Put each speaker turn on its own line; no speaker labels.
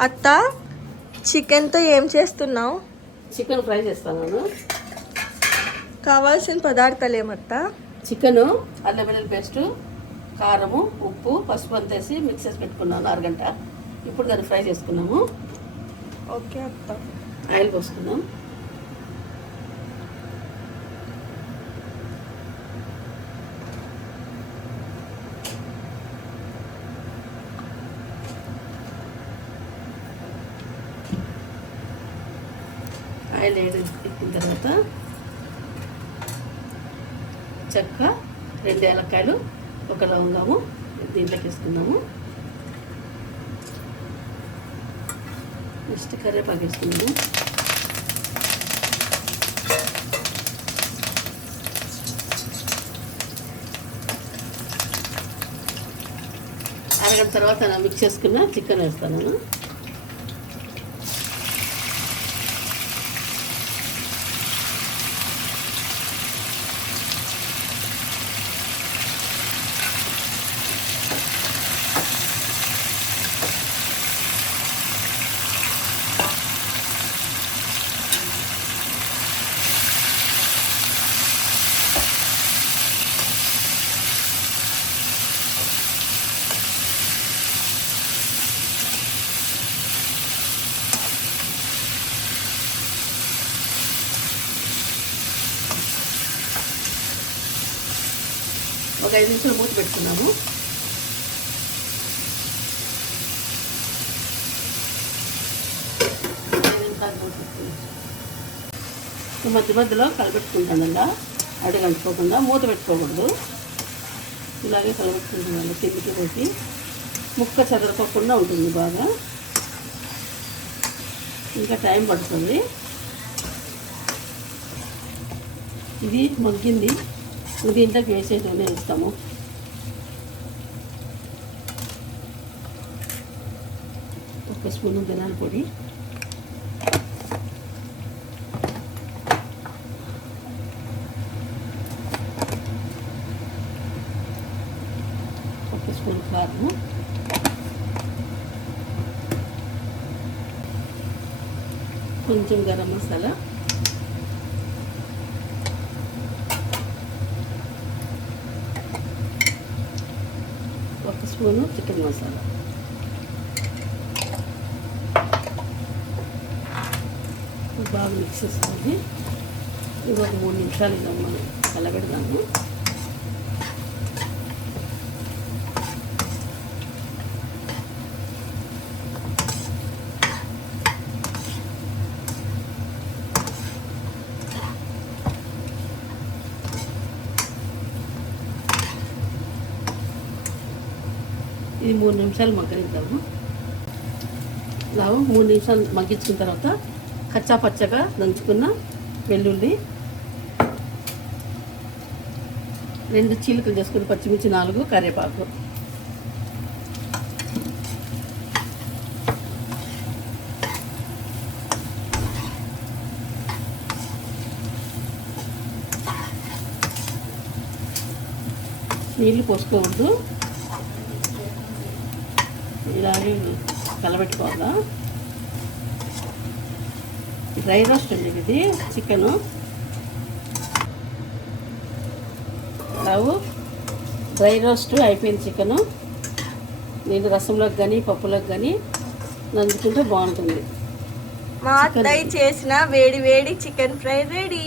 అత్త చికెన్తో ఏం చేస్తున్నావు?
చికెన్ ఫ్రై చేస్తాను
కావాల్సిన పదార్థాలు ఏమత్తా?
చికెను అల్లం వెల్లుల్లి పేస్టు కారము ఉప్పు పసుపు అంత వేసి మిక్స్ చేసి పెట్టుకున్నాను అరగంట. ఇప్పుడు దాన్ని ఫ్రై చేసుకున్నాము.
ఓకే అత్త.
ఆయిల్ పోసుకున్నాం ఆయిల్ వేడి ఎక్కిన తర్వాత చెక్క రెండు ఏలక్కాయలు ఒక లవంగము దీంట్లోకి వేసుకున్నాము. నెక్స్ట్ కరివేపాకు వేసుకున్నాము అరగంట తర్వాత మిక్స్ చేసుకున్న చికెన్ వేస్తాను. ఒక ఐదు నిమిషాలు మూత పెట్టుకున్నాము. మధ్య మధ్యలో కలపెట్టుకుంటానల్లా అడుగు అంటుకోకుండా మూత పెట్టుకోకూడదు. ఇలాగే కలపెట్టుకుంటాను కిందికి పోసి ముక్క చెదరకోకుండా ఉంటుంది బాగా. ఇంకా టైం పడుతుంది. ఇది మగ్గింది. దీంట్లోకి వేసేటోనే ఇస్తాము ఒక స్పూను ధనాల పొడి ఒక స్పూన్ కారము కొంచెం గరం మసాలా ఒక స్పూను చికెన్ మసాలా. బాగా మిక్స్ చేసుకొని ఇది ఒక మూడు నిమిషాలు ఇలా మనం కలబెడదాము. ఇది మూడు నిమిషాలు మగ్గనిద్దాము. ఇలా మూడు నిమిషాలు మగ్గించుకున్న తర్వాత కచ్చా పచ్చగా దంచుకున్న వెల్లుల్లి రెండు చీలికలు చేసుకుని పచ్చిమిర్చి నాలుగు కరివేపాకు. నీళ్ళు పోసుకోవద్దు. ఇలాగే కలబెట్టుకోవాలా? డ్రై రోస్ట్ అండి ఇది చికెను. రావు డ్రై రోస్ట్ అయిపోయింది చికెను. నేను రసంలోకి కానీ పప్పులోకి కానీ నంచుకుంటే బాగుంటుంది.
మా అత్తయ్య చేసిన వేడి వేడి చికెన్ ఫ్రై రెడీ.